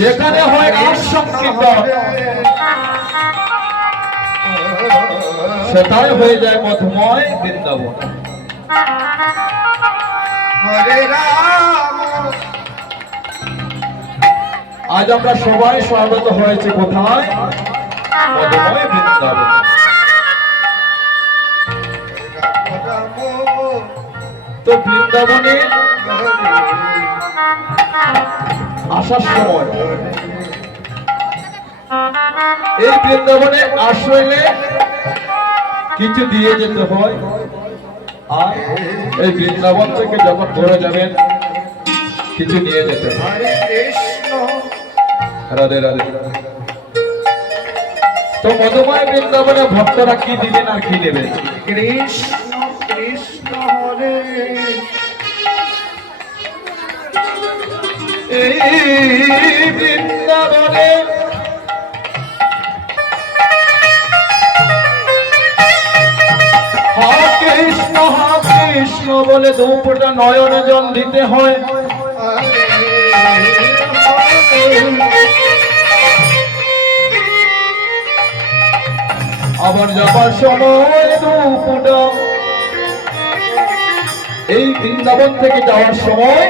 যেখানে হয় সংকীর্তন সেটাই হয়ে যায় মধুময় বৃন্দাবন। হরে রাম। আজ আমরা সবাই স্বাগত হয়েছে কোথায়? মধুময় বৃন্দাবন। তো বৃন্দাবনে আসার সময় এই বৃন্দাবনে আসলে কিছু দিয়ে যেতে হয়, আর এই বৃন্দাবন থেকে যখন ঘুরে যাবেন কিছু নিয়ে যেতে হয়। রাধে রাধে। তো মধুময় বৃন্দাবনে ভক্তরা কি দিবেন আর কি নেবেন? কৃষ্ণ কৃষ্ণ হরে। এই বৃন্দাবনে হরে কৃষ্ণ বলে দুপুরটা নয়নে জল দিতে হয়। আবার যাবার সময় দুপুরটা এই বৃন্দাবন থেকে যাওয়ার সময়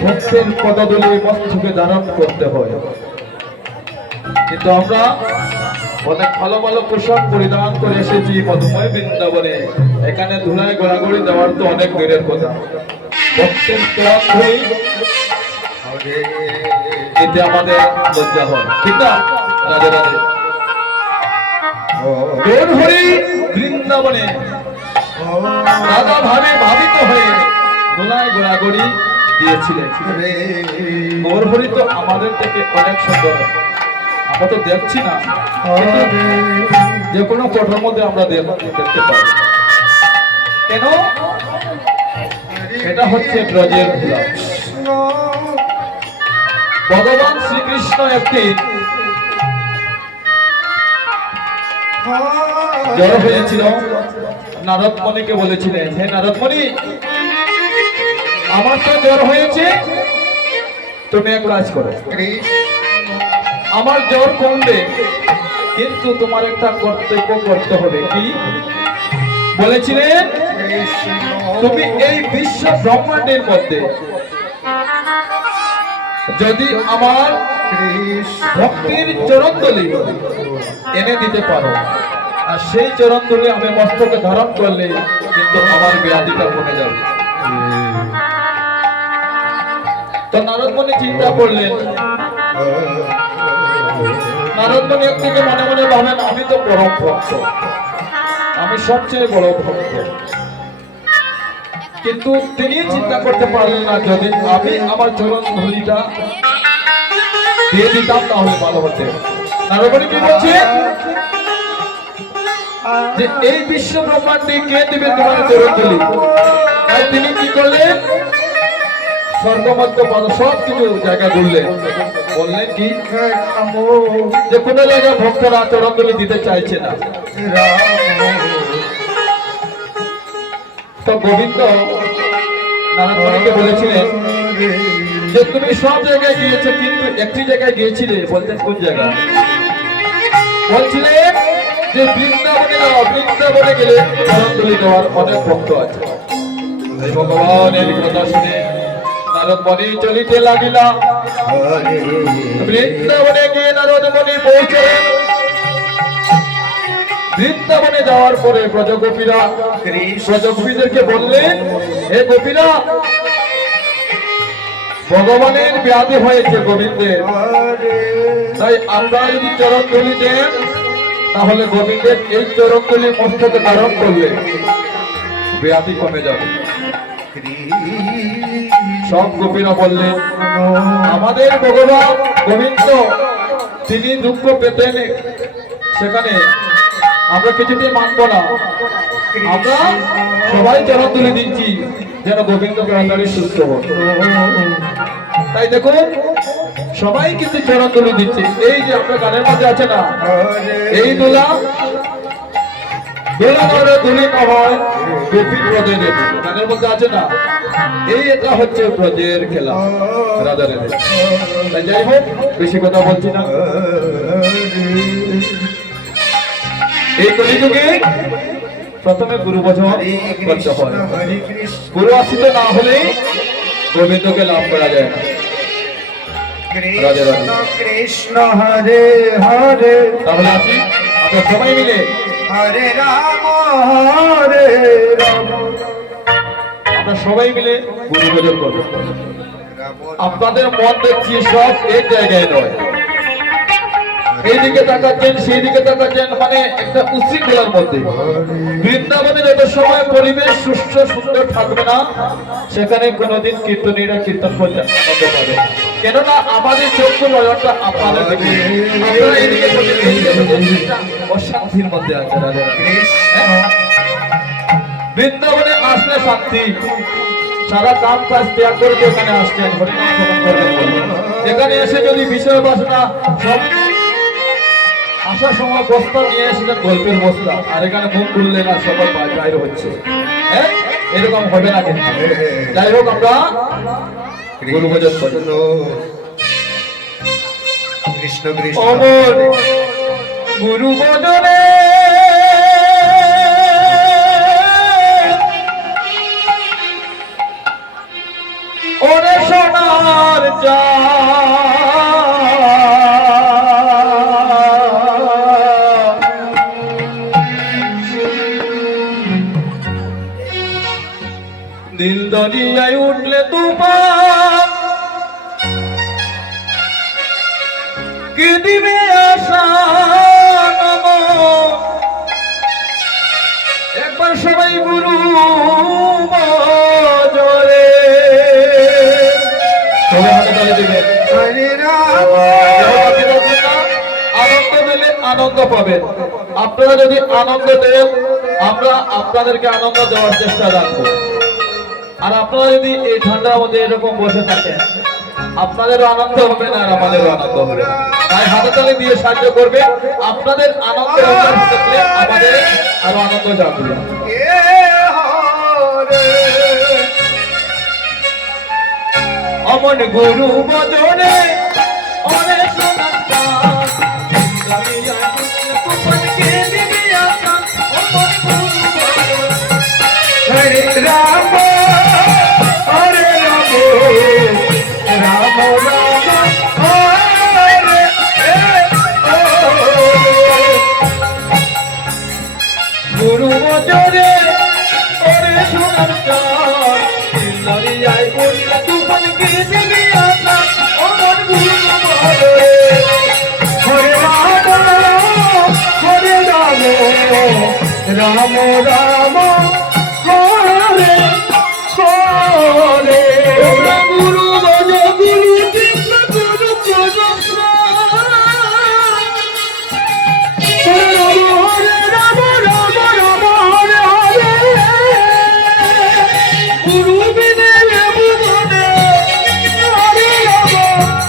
ভক্তের পদধূলি মস্তকে ধারণ করতে হয়। কিন্তু আমরা অনেক ভালো ভালো পোশাক পরিধান করে এসেছি মধুময় বৃন্দাবনে, এখানে ধুলায় ঘোরাঘুরি দেওয়ার তো অনেক দূরের কথা। ভক্তের পদধূলি এতে আমাদের লজ্জা হয়, ঠিক না? রাধে রাধে। গৌর হরি বৃন্দাবনে দাদা ভাবে ভাবিত হয়ে ধুলায় ঘোরাঘুরি দিয়েছিলেন। গৌর হরি তো আমাদের থেকে অনেক সুন্দর, আমরা তো দেখছি না, যে কোনো ফটোর মধ্যে আমরা দেখতে পাই। কেন? এটা হচ্ছে ব্রজের ধুলা। ভগবান শ্রীকৃষ্ণ একটি জ্বর হয়েছিল, নারদ মুনিকে বলেছিলেন, হে নারদ মুনি, আমার তো জ্বর হয়েছে, তুমি এক কাজ করো, আমার জ্বর কমবে, কিন্তু তোমার একটা কর্তব্য করতে হবে। কি বলেছিলেন? তুমি এই বিশ্ব ব্রহ্মাণ্ডের মধ্যে যদি আমার ভক্তির চরণধূলি এনে দিতে পারো, আর সেই চরণধূলি আমি মস্তকে ধারণ করলে কিন্তু আমার ব্যাধিটা কমে যাবে। তো নারদ মুনি চিন্তা করলেন, নারদ মুনি একদিকে মনে মনে ভাবেন, আমি তো পরম ভক্ত, আমি সবচেয়ে বড় ভক্ত, কিন্তু তিনি চিন্তা করতে পারলেন না, যদি আমি আমার চরণ ধুলিটা দিয়ে দিতাম তাহলে ভালো হতে। নারদ মুনি কি বলছে যে এই বিশ্ব ব্রহ্মাণ্ডে কে দেবে তোমার চরণ ধুলি? তাই তিনি কি করলেন? স্বর্গমধ্য পদ সব কিছু জায়গা ঘুরলেন, বললেন কি যে কোন জায়গায় ভক্তরা চরণধূলি দিতে চাইছে না। তো গোবিন্দ নারদ মুনিকে বলেছিলেন যে তুমি সব জায়গায় গিয়েছো, কিন্তু একটি জায়গায় গিয়েছিলে। বলতেন কোন জায়গা? বলছিলেন যে বৃন্দাবনে যাও, বৃন্দাবনে গেলে চরণধূলি দেওয়ার অনেক ভক্ত আছে। ভগবানের কথা শুনে নারদ মুনি চলিতে লাগিলা। বৃন্দাবনে গিয়ে নারদ মুনি পৌঁছলেন। বৃন্দাবনে যাওয়ার পরে ব্রজগোপীদেরকে বললেন, হে গোপীরা, ভগবানের ব্যাধি হয়েছে গোবিন্দের, তাই আমরা যদি চরণধূলি দেন তাহলে গোবিন্দের এই চরণধূলি মস্তকে ধারণ করলে ব্যাধি কমে যাবে। সব গোপীরা বললেন, আমাদের ভগবান গোবিন্দ তিনি দুঃখ পেতেন, সেখানে আমরা কিছুতেই মানব না, আমরা সবাই চরণধূলি দিচ্ছি যেন গোবিন্দ তাড়াতাড়ি সুস্থ হোক। তাই দেখুন সবাই কিন্তু চরণধূলি দিচ্ছে। এই যে আপনার গানের মধ্যে আছে না, এই দোলা দোলানোরে দুলিত হয় গোপী ব্রজে দেবী, গানের মধ্যে আছে না, এই এটা হচ্ছে ব্রজের খেলা রাজা রানী। তাই যাই হোক, বেশি কথা বলছি না। এই কলিযুগে প্রথমে গুরু ভজন করতে হয়, হরে কৃষ্ণ গুরু আশ্রিত না হলে গোবিন্দকে লাভ করা যায় না। রাজা রানী। কৃষ্ণ হরে হরে তাহলে আছি আমরা সবাই মিলে হরে রাম হরে রাম আমরা সবাই মিলে গুরু ভজন করবো। রাম আপনাদের মন দেখছি সব এক জায়গায় নয়, এইদিকে তাকাচ্ছেন সেইদিকে তাকাচ্ছেন, মানে একটা উশৃঙ্খলার মধ্যে। বৃন্দাবনে যত সময় পরিবেশ সুস্থ সুন্দর থাকবে না, সেখানে কোনোদিন কীর্তনীরা কীর্তন করতে আনন্দ পাবে না। কেননা আমাদের চক্ষু নয়নটা আপনাদের দিকে, আপনারা এইদিকে বসে, এইদিকে বসে, একটা অশান্তির মধ্যে আছে রাজা। হ্যাঁ? বৃন্দাবনে আসলে শান্তি, সারা কাম কাজ ত্যাগ করে তো এখানে আসছেন, হরিনাম শ্রবণ করবেন বলে। এখানে এসে যদি বিষয় বাসনা সব আসার সময় বস্তা নিয়ে এসেছেন, গল্পের বস্তা, আর এখানে মুখ খুললে না সবার বাইরে হচ্ছে, হ্যাঁ এরকম হবে না কিন্তু। যাই হোক, আমরা গুরু ভজন করি। কৃষ্ণ কৃষ্ণ অমর গুরু ভজনে ওরে সোনার দিল দরিয়ায় উঠলে তুফান, কি দিবে আশা নম। একবার সবাই গুরু ভজনে সবাই হাতে তালি দিবেন। হরে রাম আনন্দ দিলে আনন্দ পাবেন। আপনারা যদি আনন্দ দেন, আমরা আপনাদেরকে আনন্দ দেওয়ার চেষ্টা রাখবো। আর আপনারা যদি এই ঠান্ডার মধ্যে এরকম বসে থাকেন, আপনাদেরও আনন্দ হবে না আর আমাদেরও আনন্দ হবে না। তাই হাতে তালি দিয়ে সাহায্য করবে। আপনাদের আনন্দ থাকলে আমাদের আরো আনন্দ জাগবে। এ হরে অমন গুরু ভজনে ওরে সোনার চাঁদ, লামিয়া তুফানকে দিবি আসান। অমন গুরু ভজনে হরে রাম হরে রাম রাম রাম হরে গুরু ভজনে ওরে সোনার চাঁদ, লামিয়ায় বললা তুফানকে দিবি আসান। অমন গুরু ভজনে হরে রাম হরে রাম রাম রাম হরে হরে গুরু ভজ গুরু কৃষ্ণ গুরু কৃষ্ণ। হরে রাম রাম রাম হরে হরে গুরু বিনে ভুবনে হরে রাম,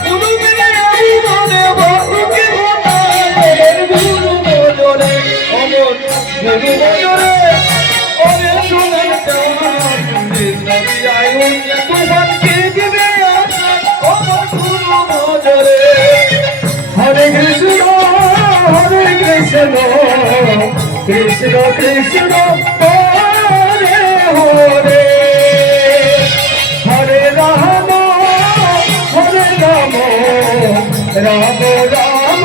গুরু বিনে ভুবনে ভক্তি ঘটায়। গুরু ভজনে অমর গুরু ভজনে ওরে সোনার চাঁদ, দিনারিয়ায় উঠলে তুফানকে দিবে আসান। অমর গুরু ভজনে হরে কৃষ্ণ কৃষ্ণ কৃষ্ণ হরে হরে হরে রাম রাম রাম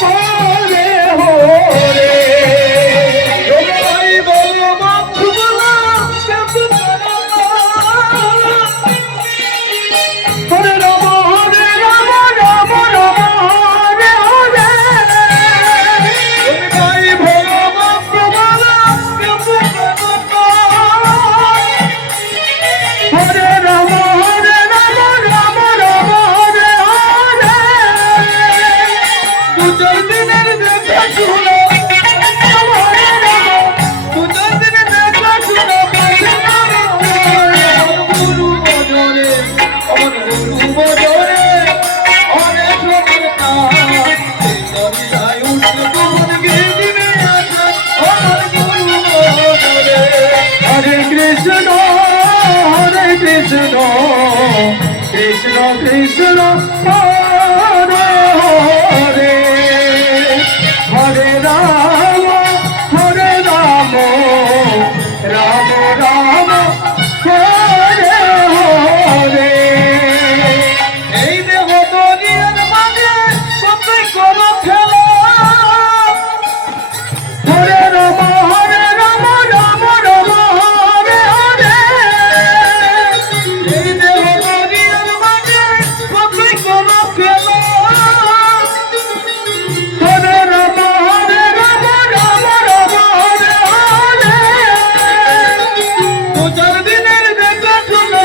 হরে হরে ভাই বলো বাপু বলা কেমন হরে রাম রাম হরে হরে ভাই বলো বাপু বলা কেমন কৃষ্ণ হরে কৃষ্ণ কৃষ্ণ কৃষ্ণ হরে হরে হরে রাম রাম রাম হরে হরে এই দেহ দুনিয়ার মাঝে কতই করো খেলা হরে রাম রাম রাম হরে হরে এই দেহ দুনিয়ার মাঝে কতই করো খেলা হরে রাম রাম রাম হরে হরে দু চার দিনের দেখা শোনো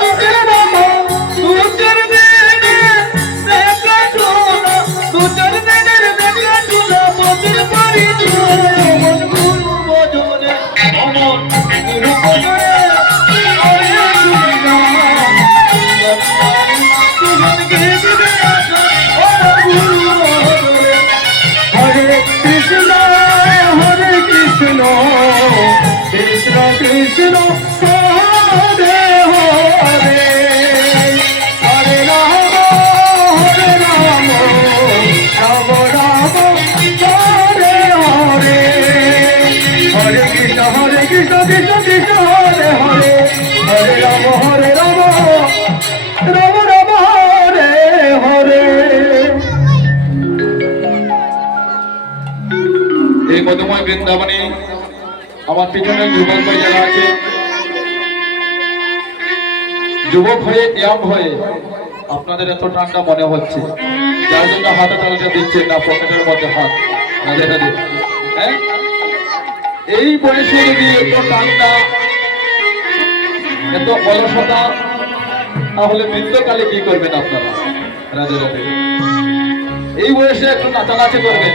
হরে রাম দু চার দিনের দেখা শোনো দু চার দিনের দেখা শোনো বদির বাড়ি মন গুরু বজরে অমন গুরু বজরে হরে কৃষ্ণ হরে কৃষ্ণ কৃষ্ণ কৃষ্ণ হরে হরে হরে রাম রাম রাম হরে হরে হরে কৃষ্ণ কৃষ্ণ কৃষ্ণ হরে হরে হরে রাম রাম রাম হরে হরে এই মধুময় বৃন্দাবনে আমার পিছনে যুবক ভাই যারা আছে, যুবক হয়ে ইয়াং হয়ে আপনাদের এত ঠান্ডা মনে হচ্ছে, যার জন্য হাতে তালটা দিচ্ছেন না, পকেটের মধ্যে হাত না যেটা দিয়ে, হ্যাঁ এই বয়সে যদি এত ঠান্ডা এত অলসতা, তাহলে বৃদ্ধকালে কি করবেন আপনারা? রাধে রাধে। এই বয়সে একটু নাচানাচি করবেন,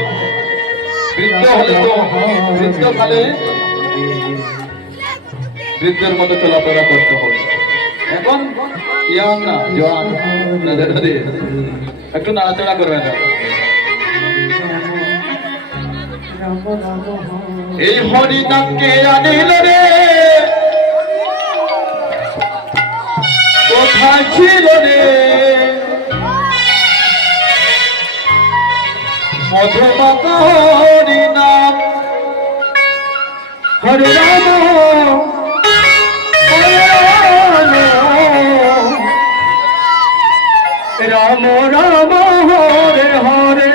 বৃদ্ধ হলে তো বৃদ্ধকালে বৃদ্ধের মতো চলাফেরা করতে হবে। এখন ইয়াং না, জওয়ান, রাধে রাধে, একটু নাড়াচাড়া করবেন না। এই হরিনামকে আনিল রে, কোথায় ছিল রে মধুমাতা হরিনাম? হরে রাম রাম রাম হরে হরে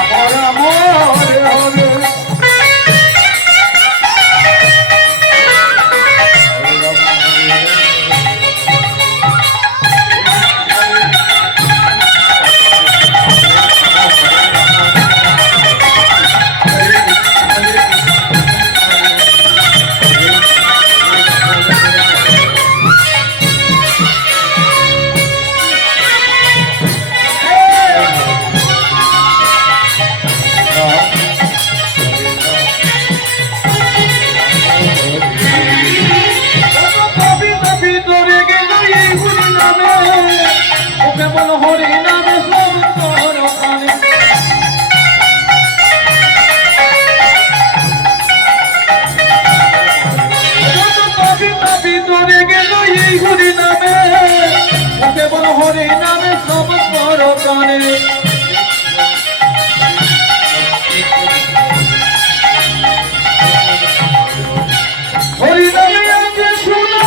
রাম হরে হরে হরি নামে সব তোর কানে ভিতরে গেল এই হরি নামে কেবল হরি নামে সব তোর কানে হরি নামে আগে শোনা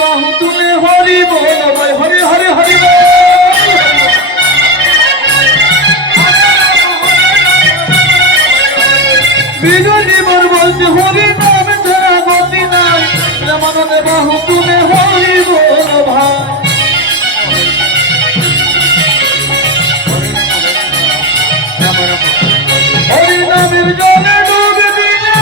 বাহু তুলে হরি বল হরি হরি হরি বিজয় জীবন বলতে হরি নাম ছাড়া গতি নাই মনে বাহু তুলে হরি বল ভাই হরি নামের জলে ডুবে দিলে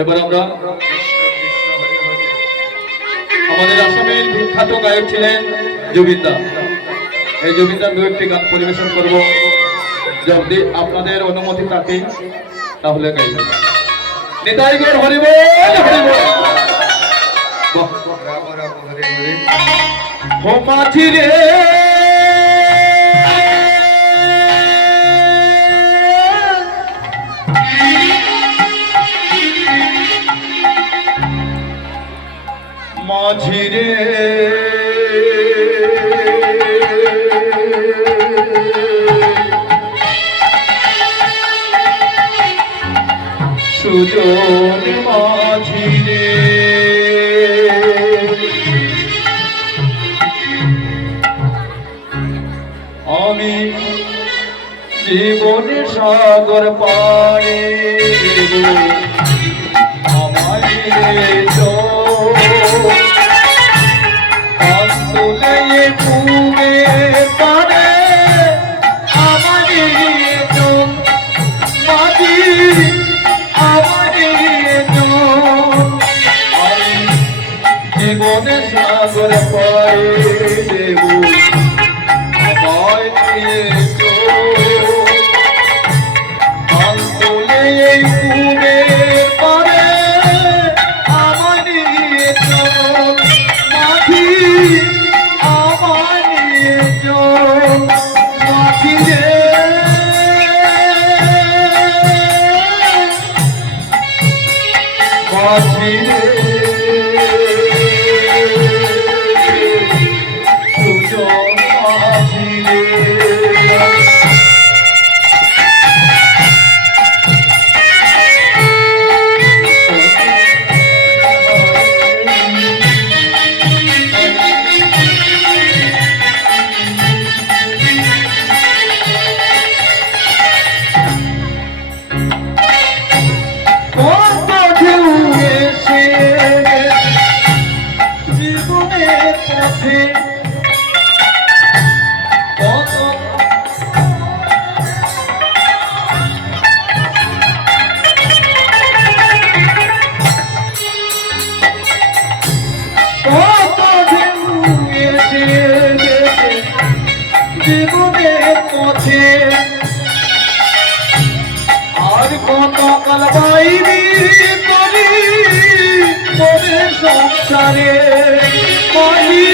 এবার আমরা আমাদের আসামের বিখ্যাত গায়ক ছিলেন জুবিন দা। এই জুবিন দার দু একটি গান পরিবেশন করব, যদি আপনাদের অনুমতি থাকে তাহলে গাইব। নিতাই গৌর হরি বল হরি বল। ও মাঝি রে মাঝি রে সুজন মাঝি রে জীবনে সাগর পারে আমায় তুলে পুবে পারে আমার মাঝি আমার জীবনে সাগর পারে দেব আমায় নিয়ে পুবে পারে আমার মাঝি আমার মাঝি রে মাঝি রে সুজন মাঝি রে জীবনের পথে আর কত কাল বাইরি করি পরে সংসারে করি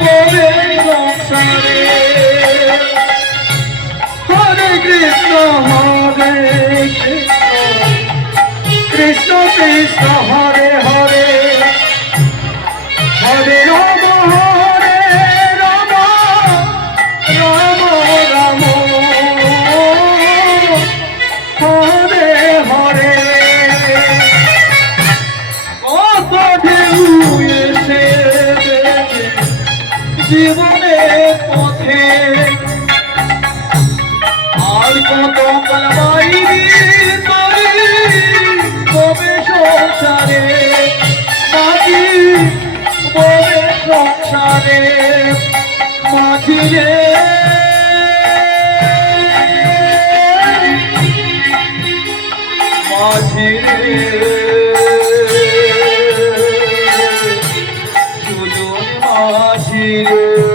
পরে সংসারে হরে কৃষ্ণ কৃষ্ণ কৃষ্ণ হরে হরে হরে রাম হরে রাম রাম রাম হরে হরে কত ঢেউ এসে জীবনের পথে আর কত কালবাইরি করি কবে সংসারে মাঝি কবে সংসারে মাঝি রে মাঝি রে সুজন মাঝি রে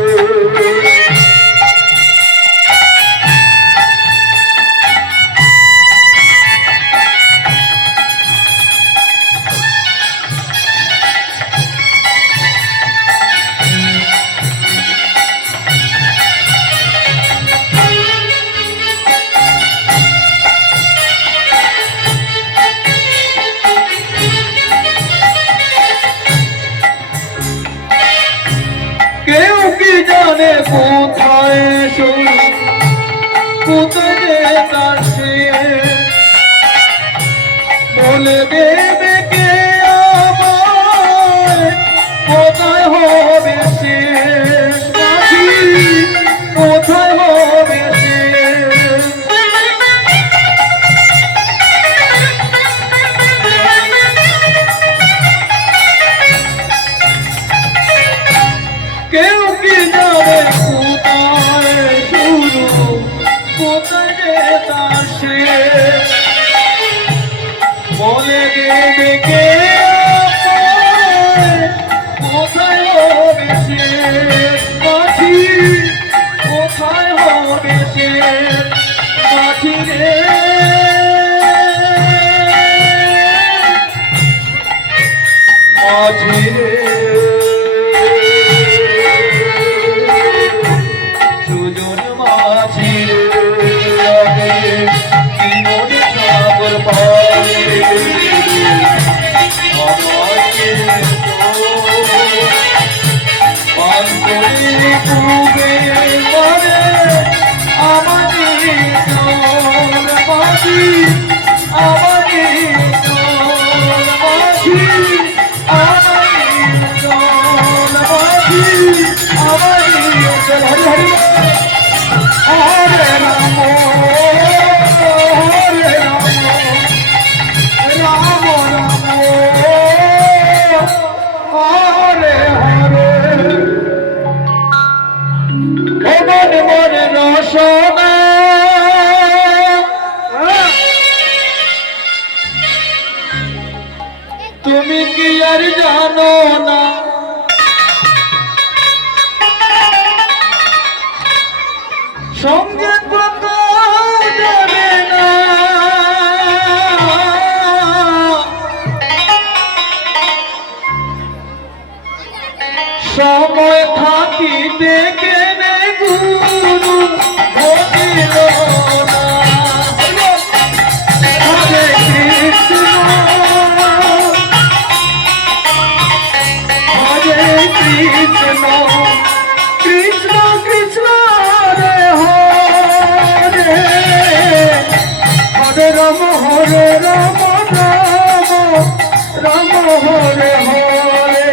কেউ কি জানে কোথায় শুরু কোথায় তার শেষ বলে দেবে কে আমায় কোথায় হবে শেষ মাঝি কোথায় হবে শেষ কেউ কি যাবে কোথায় শুরু কোথায় তার শেষ বলে দেবে কে আমায় কোথায় হবে শেষ মাঝি কোথায় হবে শেষ মাঝি রে মাঝি রে সুজন মাঝি রে জীবনে সাগর পারে আমায় পুবে পারে আমাদের মাঝি আমাদের মাঝি হরে হরে হরে রাম তুমি কি আর জানো না সঙ্গে কত যাবে না সময় থাকিতে কেনে গুরু ভজিল না হরে কৃষ্ণ হরে কৃষ্ণ কৃষ্ণ কৃষ্ণ হরে হরে হরে রাম রাম রাম হরে হরে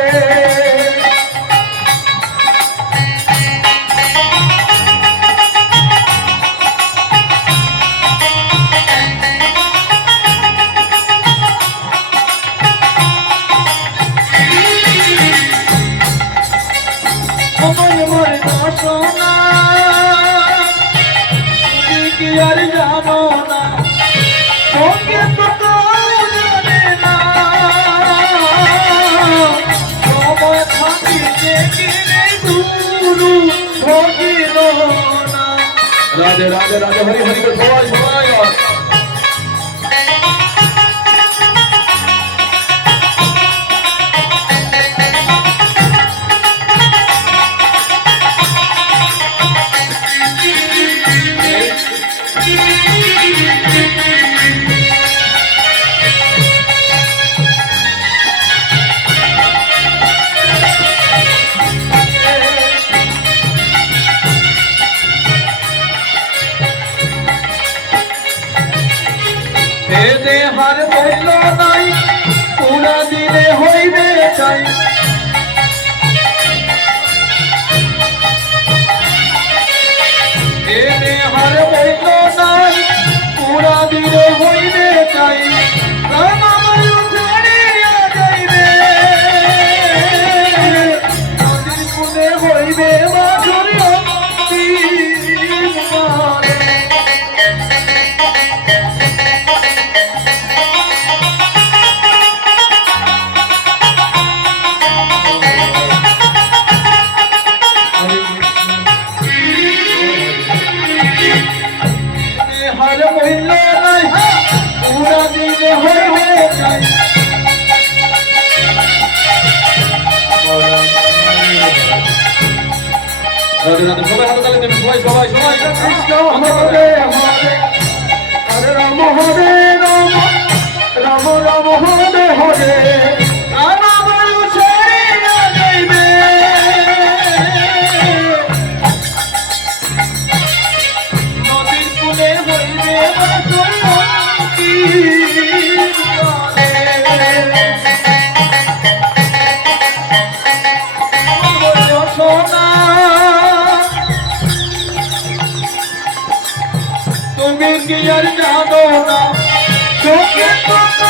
মনে মনে বাসনা তুমি কি আর জানো না সঙ্গে কত জানে না সময় থাকিতে কিনে গুরু ভজিল না রাধে রাধে রাধে হরি হরি বল সবাই সবাই আর হার বলল নাই পুরা দিনে হইবে চাই হার বলল নাই পুরা দিনে হইবে চাই রাম আমার ছাড়িয়া যাইবে নদীর কুলে হইবে বাঁধুরি হার মহিল নাই পুরা দিনে হইবে চাই রাধে রাধে সবাই হাতে তালি দেবেন সবাই সবাই সবাই কৃষ্ণ হরে হরে হরে রাম হরে রাম রাম রাম হরে হরে রাম আমার ছাড়িয়া যাইবে নদীর কুলে হইবে বাঁশি সোনা তুমি কি আর জানো না চোখে কত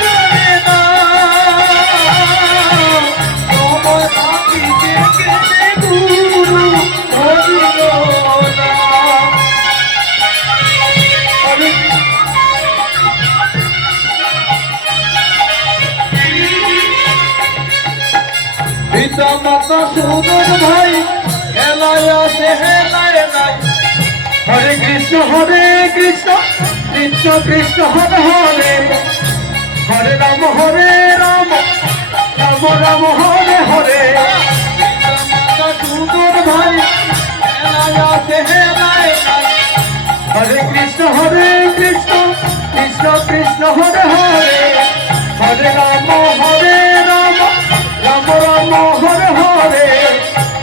জানে না সময় থাকিতে কেনে গুরু ভজিল না পিতা মাতা সুন্দর ভাই হেলায় আছে হেলায় নাই হরে কৃষ্ণ কৃষ্ণ কৃষ্ণ হরে হরে হরে রাম রাম রাম হরে হরে সুন্দর ভাই হেলায় আছে হেলায় নাই হরে কৃষ্ণ কৃষ্ণ কৃষ্ণ হরে হরে হরে রাম রাম রাম হরে হরে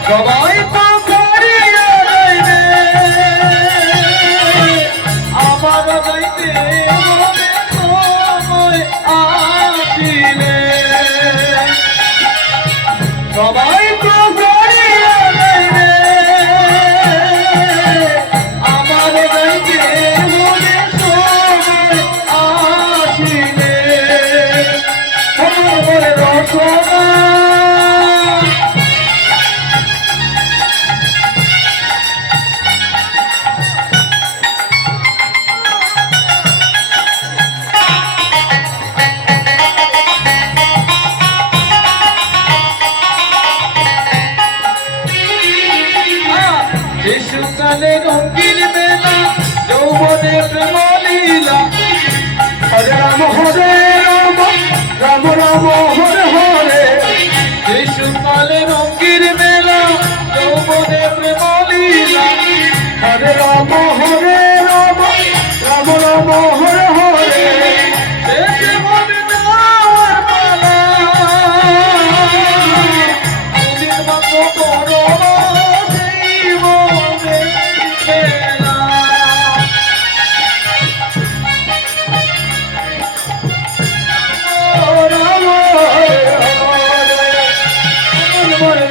সবাই তো করিয়া রইবে আমার যাইতে হবে সময় আসিলে সবাই তো করিয়া রইবে আমার যাইতে হবে সময় আসিলে আমার রসনা যৌবনে প্রেম লীলা হরে রাম রাম রাম হরে হরে গ্রীষ্মকালে রঙ্গির মেলা যৌবনে প্রেম লীলা হরে রাম রাম রাম হরে হরে শেষে হবে যাওয়ার পালা দিন মাত্র করো সেই মনের খেলা। রাম হরে হরে